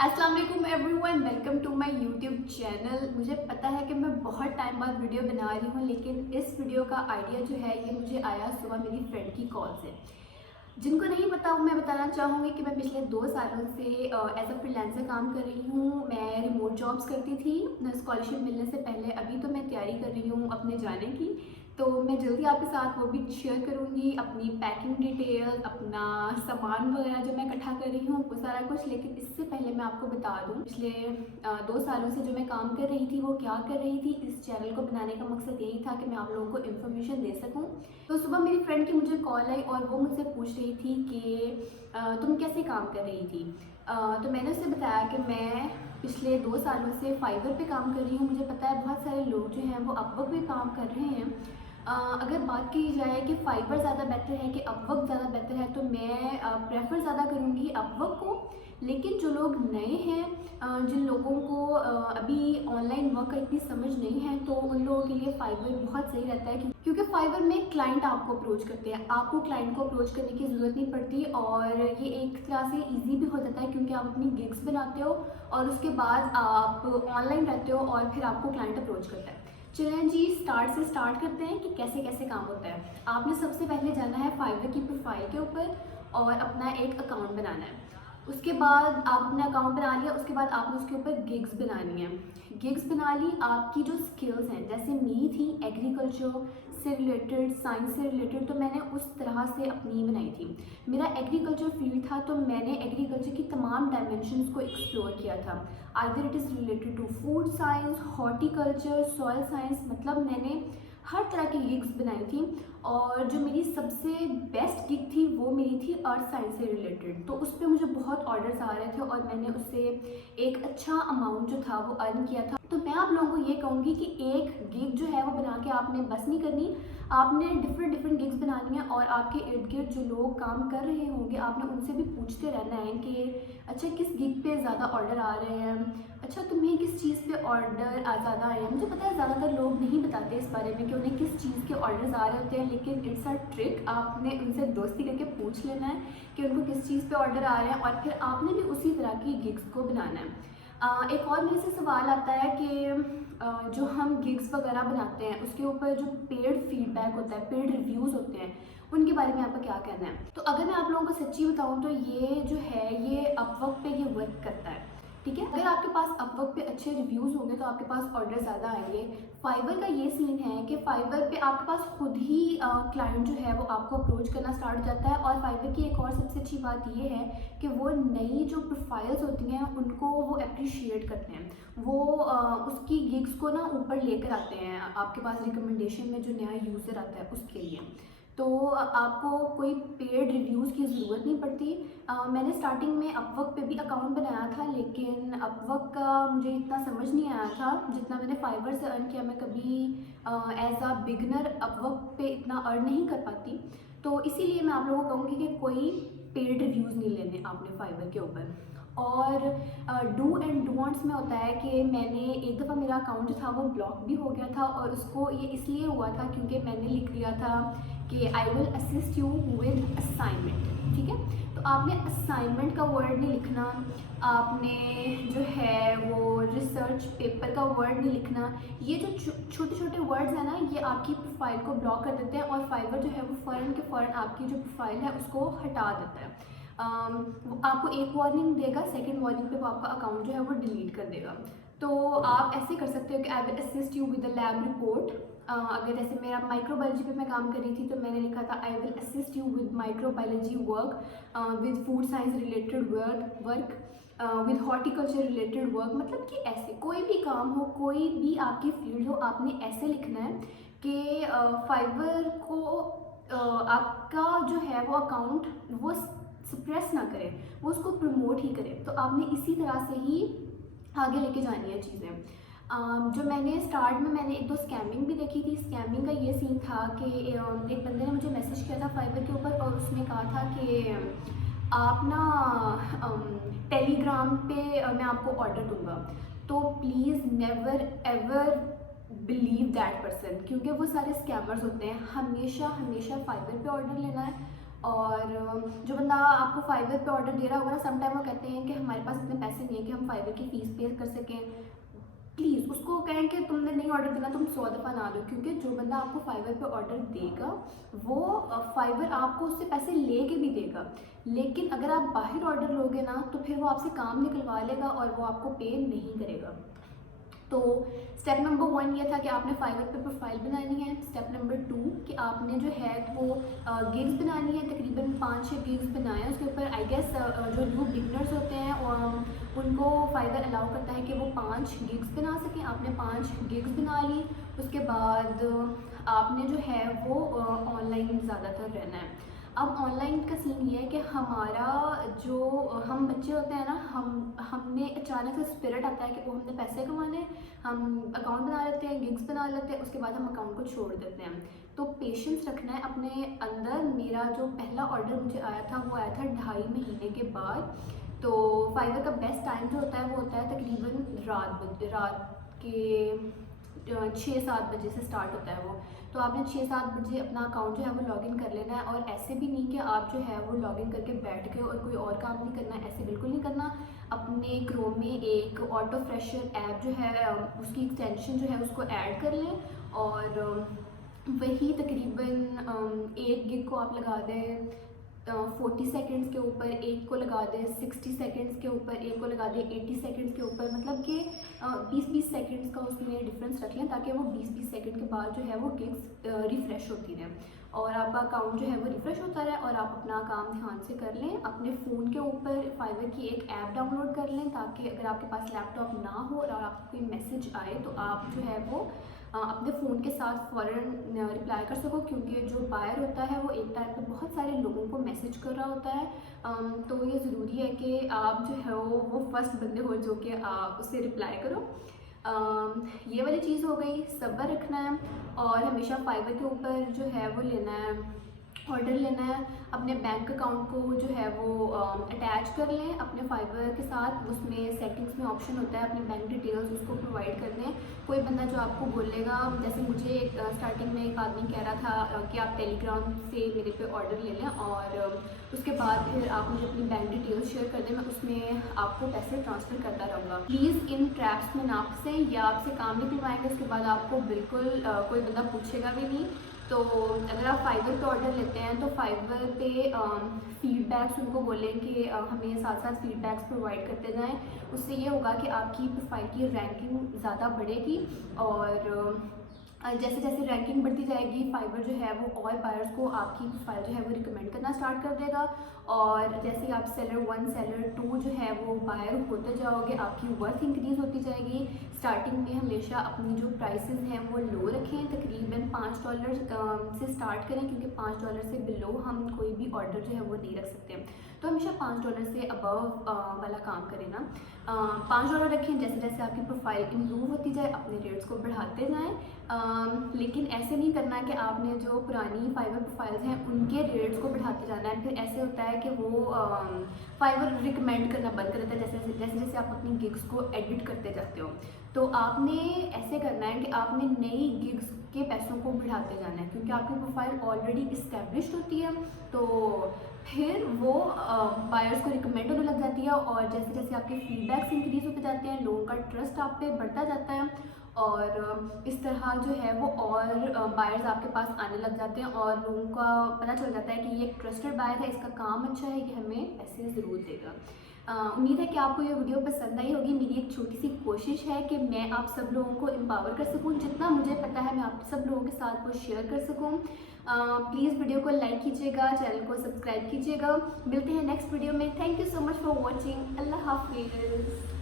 अस्सलाम वालेकुम everyone, welcome to my YouTube channel. मुझे पता है कि मैं बहुत टाइम बाद वीडियो बना रही हूँ, लेकिन इस वीडियो का आइडिया जो है ये मुझे आया सुबह मेरी फ्रेंड की कॉल से। जिनको नहीं पता मैं बताना चाहूँगी कि मैं पिछले 2 सालों से एज अ फ्रीलांसर काम कर रही हूँ। मैं रिमोट जॉब्स करती थी स्कॉलरशिप मिलने से पहले। अभी तो मैं तैयारी कर रही हूँ अपने जाने की, तो मैं जल्दी आपके साथ वो भी शेयर करूँगी, अपनी पैकिंग डिटेल, अपना सामान वगैरह जो मैं इकट्ठा कर रही हूँ वो सारा कुछ। लेकिन इससे पहले मैं आपको बता दूँ, पिछले 2 सालों से जो मैं काम कर रही थी वो क्या कर रही थी। इस चैनल को बनाने का मकसद यही था कि मैं आप लोगों को इन्फॉर्मेशन दे सकूँ। तो सुबह मेरी फ्रेंड की मुझे कॉल आई और वो मुझसे पूछ रही थी कि तुम कैसे काम कर रही थी। तो मैंने उससे बताया कि मैं पिछले 2 सालों से फाइवर पे काम कर रही हूँ। मुझे पता है बहुत सारे लोग जो हैं वो अपवर्क पे काम कर रहे हैं। अगर बात की जाए कि फाइवर ज़्यादा बेहतर है कि अपवर्क ज़्यादा बेहतर है, तो मैं प्रेफर ज़्यादा करूँगी अपवर्क को। लेकिन जो लोग नए हैं, जिन लोगों को अभी ऑनलाइन वर्क का इतनी समझ नहीं है, तो उन लोगों के लिए फाइवर बहुत सही रहता है। क्योंकि फाइवर में क्लाइंट आपको अप्रोच करते हैं, आपको क्लाइंट को अप्रोच करने की ज़रूरत नहीं पड़ती, और ये एक तरह से ईजी भी हो जाता है क्योंकि आप अपनी गिग्स बनाते हो और उसके बाद आप ऑनलाइन रहते हो और फिर आपको क्लाइंट अप्रोच करता है। चलें जी, स्टार्ट करते हैं कि कैसे कैसे काम होता है। आपने सबसे पहले जाना है फाइवर की प्रोफाइल के ऊपर और अपना एक अकाउंट बनाना है। उसके बाद आप अपना अकाउंट बना लिया, उसके बाद आपने उसके ऊपर गिग्स बनानी है। गिग्स बना ली, आपकी जो स्किल्स हैं, जैसे मेरी थी एग्रीकल्चर से रिलेटेड, साइंस से रिलेटेड, तो मैंने उस तरह से अपनी बनाई थी। मेरा एग्रीकल्चर फील्ड था, तो मैंने एग्रीकल्चर की तमाम डायमेंशंस को एक्सप्लोर किया था। Either it is related to food science, horticulture, soil science, मतलब मैंने हर तरह की गिग्स बनाई थी। और जो मेरी सबसे बेस्ट गिग थी वो मेरी थी अर्थ साइंस से रिलेटेड। तो उस पर मुझे बहुत ऑर्डर्स आ रहे थे और मैंने उससे एक अच्छा अमाउंट जो था वो अर्न किया था। तो मैं आप लोगों को ये कहूँगी कि एक गिग जो है वो बना के आपने बस नहीं करनी, आपने डिफरेंट गिग्स बनानी है। और आपके इर्द गिर्द जो लोग काम कर रहे होंगे, आपने उनसे भी पूछते रहना है कि अच्छा किस गिग पे ज़्यादा ऑर्डर आ रहे हैं, अच्छा तुम्हें किस चीज़ पे ऑर्डर ज़्यादा आए हैं। मुझे पता है ज़्यादातर लोग नहीं बताते इस बारे में कि उन्हें किस चीज़ के ऑर्डर्स आ रहे होते हैं, लेकिन इट्स अ ट्रिक। आपने उनसे दोस्ती करके पूछ लेना है कि उनको किस चीज़ पे ऑर्डर आ रहे हैं, और फिर आपने भी उसी तरह की गिग्स को बनाना है। एक और मेरे से सवाल आता है कि जो हम गिग्स वगैरह बनाते हैं उसके ऊपर जो पेड फीडबैक होता है, पेड रिव्यूज़ होते हैं, उनके बारे में आपका क्या कहना है। तो अगर मैं आप लोगों को सच्ची बताऊं तो ये जो है ये अपवर्क पे ये वर्क करता है, ठीक है। अगर आपके पास अपवर्क पे अच्छे रिव्यूज़ होंगे तो आपके पास ऑर्डर ज़्यादा आएंगे। फाइवर का ये सीन है कि फाइवर पे आपके पास खुद ही क्लाइंट जो है वो आपको अप्रोच करना स्टार्ट हो जाता है। और फाइवर की एक और सबसे अच्छी बात ये है कि वो नई जो प्रोफाइल्स होती हैं उनको वो अप्रिशिएट करते हैं। वो उसकी गिग्स को ना ऊपर लेकर आते हैं आपके पास रिकमेंडेशन में, जो नया यूज़र आता है उसके लिए। तो आपको कोई पेड रिव्यूज़ की ज़रूरत नहीं पड़ती। मैंने स्टार्टिंग में अपवर्क पे भी अकाउंट बनाया था, लेकिन अपवर्क का मुझे इतना समझ नहीं आया था जितना मैंने फाइवर से अर्न किया। मैं कभी एज अ बिगनर अपवर्क पे इतना अर्न नहीं कर पाती, तो इसीलिए मैं आप लोगों को कहूँगी कि कोई पेड रिव्यूज़ नहीं लेने आपने फाइवर के ऊपर। और डू एंड डोंट्स में होता है कि मैंने एक दफ़ा मेरा अकाउंट जो था वो ब्लॉक भी हो गया था, और उसको ये इसलिए हुआ था क्योंकि मैंने लिख दिया था कि I will assist you with assignment, ठीक है। तो आपने असाइनमेंट का वर्ड नहीं लिखना, आपने जो है वो रिसर्च पेपर का वर्ड नहीं लिखना। ये जो छोटे छोटे वर्ड्स हैं ना, ये आपकी प्रोफाइल को ब्लॉक कर देते हैं, और फाइवर जो है वो फ़ौरन के फ़ौरन आपकी जो प्रोफाइल है उसको हटा देता है। वो आपको एक वार्निंग देगा, सेकंड वार्निंग पे वो आपका अकाउंट जो है वो डिलीट कर देगा। तो आप ऐसे कर सकते हो कि I will assist you with the lab report. अगर जैसे मेरा माइक्रोबायोलॉजी पे मैं काम कर रही थी, तो मैंने लिखा था I will assist you with microbiology work, with food science related work, with horticulture related work. मतलब कि ऐसे कोई भी काम हो, कोई भी आपकी फील्ड हो, आपने ऐसे लिखना है कि फाइवर को आपका जो है वो अकाउंट वो सप्रेस ना करे, वो उसको प्रमोट ही करे। तो आपने इसी तरह से ही आगे लेके जानी है चीज़ें। जो मैंने स्टार्ट में मैंने एक दो स्कैमिंग भी देखी थी। स्कैमिंग का ये सीन था कि एक बंदे ने मुझे मैसेज किया था फाइवर के ऊपर, और उसने कहा था कि आप ना टेलीग्राम पे मैं आपको ऑर्डर दूंगा। तो please never ever believe that person, क्योंकि वो सारे स्कैमर्स होते हैं। हमेशा हमेशा फाइवर पे ऑर्डर लेना है। और जो बंदा आपको फाइवर पे ऑर्डर दे रहा होगा ना, समटाइम वो कहते हैं कि हमारे पास इतने पैसे नहीं है कि हम फाइवर की फ़ीस पे कर सकें। प्लीज़ उसको कहें कि तुमने नहीं ऑर्डर देना, तुम 100 दफ़ा ना दो, क्योंकि जो बंदा आपको फाइवर पे ऑर्डर देगा वो फाइवर आपको उससे पैसे ले के भी देगा। लेकिन अगर आप बाहर ऑर्डर लोगे ना तो फिर वो आपसे काम निकलवा लेगा और वो आपको पे नहीं करेगा। तो स्टेप नंबर 1 ये था कि आपने फाइवर पे प्रोफाइल बनानी है। स्टेप नंबर 2 कि आपने जो है वो गिग्स बनानी है, तकरीबन 5-6 गिग्स बनाए उसके ऊपर। आई गेस जो न्यू बिगनर्स होते हैं उनको फाइवर अलाउ करता है कि वो 5 गिग्स बना सकें। आपने 5 गिग्स बना ली, उसके बाद आपने जो है वो ऑनलाइन ज़्यादातर रहना है। अब ऑनलाइन का सीन ये है कि हमारा जो हम बच्चे होते हैं ना, हमें अचानक से स्पिरिट आता है कि वो हमने पैसे कमाने, हम अकाउंट बना लेते हैं, गिग्स बना लेते हैं, उसके बाद हम अकाउंट को छोड़ देते हैं। तो पेशेंस रखना है अपने अंदर। मेरा जो पहला ऑर्डर मुझे आया था वो आया था 2.5 महीने के बाद। तो फाइवर का बेस्ट टाइम जो होता है वो होता है तकरीबन रात के 6-7 बजे से स्टार्ट होता है वो। तो आपने 6-7 बजे अपना अकाउंट जो है वो लॉगिन कर लेना है। और ऐसे भी नहीं कि आप जो है वो लॉगिन करके बैठ गए और कोई और काम नहीं करना है, ऐसे बिल्कुल नहीं करना। अपने क्रोम में एक ऑटो फ्रेशर ऐप जो है उसकी एक्सटेंशन जो है उसको ऐड कर लें और वही तकरीबन 1 गिग को आप लगा दें 40 सेकंड्स के ऊपर, एक को लगा दें 60 सेकंड्स के ऊपर, एक को लगा दें 80 सेकंड्स के ऊपर। मतलब कि 20-20 सेकंड्स का उसमें डिफरेंस रख लें ताकि वो 20-20 सेकंड के बाद जो है वो गिग्स रिफ़्रेश होती रहें और आपका अकाउंट जो है वो रिफ़्रेश होता रहे और आप अपना काम ध्यान से कर लें। अपने फ़ोन के ऊपर फाइवर की एक ऐप डाउनलोड कर लें ताकि अगर आपके पास लैपटॉप ना हो और आपको कोई मैसेज आए तो आप जो है वो अपने फ़ोन के साथ फ़ौरन रिप्लाई कर सको, क्योंकि जो बायर होता है वो एक टाइम पे बहुत सारे लोगों को मैसेज कर रहा होता है। तो ये ज़रूरी है कि आप जो है वो फर्स्ट बंदे हो जो कि आप उससे रिप्लाई करो। ये वाली चीज़ हो गई। सब्र रखना है और हमेशा फाइवर के ऊपर जो है वो लेना है, ऑर्डर लेना है। अपने बैंक अकाउंट को जो है वो अटैच कर लें अपने फाइवर के साथ। उसमें सेटिंग्स में ऑप्शन होता है अपनी बैंक डिटेल्स उसको प्रोवाइड कर दें। कोई बंदा जो आपको बोलेगा, जैसे मुझे स्टार्टिंग में एक आदमी कह रहा था कि आप टेलीग्राम से मेरे पे ऑर्डर ले लें और उसके बाद फिर आप मुझे अपनी बैंक डिटेल्स शेयर कर दें, मैं उसमें आपको पैसे ट्रांसफ़र करता रहूँगा। प्लीज़ इन ट्रैप्स में ना फंसें, या आपसे काम निकलवाएंगे उसके बाद आपको बिल्कुल कोई बंदा पूछेगा भी नहीं। तो अगर आप फाइवर पे ऑर्डर लेते हैं तो फाइवर पे फीडबैक्स उनको बोलें कि हमें साथ साथ फीडबैक्स प्रोवाइड करते जाएं। उससे ये होगा कि आपकी प्रोफाइल की रैंकिंग ज़्यादा बढ़ेगी और जैसे जैसे रैंकिंग बढ़ती जाएगी फाइवर जो है वो और बायर्स को आपकी प्रोफाइल जो है वो रिकमेंड करना स्टार्ट कर देगा। और जैसे ही आप सेलर 1 सेलर 2 जो है वो बायर होते जाओगे, आपकी वर्थ इंक्रीज़ होती जाएगी। स्टार्टिंग में हमेशा अपनी जो प्राइसेस हैं वो लो रखें, तकरीबन $5 से स्टार्ट करें, क्योंकि $5 से बिलो हम कोई भी ऑर्डर जो है वो नहीं रख सकते। तो हमेशा $5 से अबव वाला काम करें ना। $5 रखें, जैसे जैसे आपकी प्रोफाइल इम्प्रूव होती जाए अपने रेट्स को बढ़ाते जाएं। लेकिन ऐसे नहीं करना कि आपने जो पुरानी फाइवर प्रोफाइल्स हैं उनके रेट्स को बढ़ाते जाना है। फिर ऐसे होता है कि वो फाइवर रिकमेंड करना बंद कर देता है जैसे जैसे आप अपनी गिग्स को एडिट करते जाते हो। तो आपने ऐसे करना है कि आपने नई गिग्स के पैसों को बढ़ाते जाना है, क्योंकि आपकी प्रोफाइल ऑलरेडी इस्टेब्लिश्ड होती है तो फिर वो बायर्स को रिकमेंड होने लग जाती है। और जैसे जैसे आपके फीडबैक्स इंक्रीज़ होते जाते हैं, लोगों का ट्रस्ट आप पे बढ़ता जाता है और इस तरह जो है वो और बायर्स आपके पास आने लग जाते हैं और लोगों का पता चल जाता है कि ये एक ट्रस्टेड बायर है, इसका काम अच्छा है, ये हमें पैसे ज़रूर देगा। उम्मीद है कि आपको ये वीडियो पसंद आई होगी। मेरी एक छोटी सी कोशिश है कि मैं आप सब लोगों को एम्पावर कर सकूं, जितना मुझे पता है मैं आप सब लोगों के साथ वो शेयर कर सकूं। प्लीज़ वीडियो को लाइक कीजिएगा, चैनल को सब्सक्राइब कीजिएगा। मिलते हैं नेक्स्ट वीडियो में। Thank you so much for watching. Allah हाफिज़।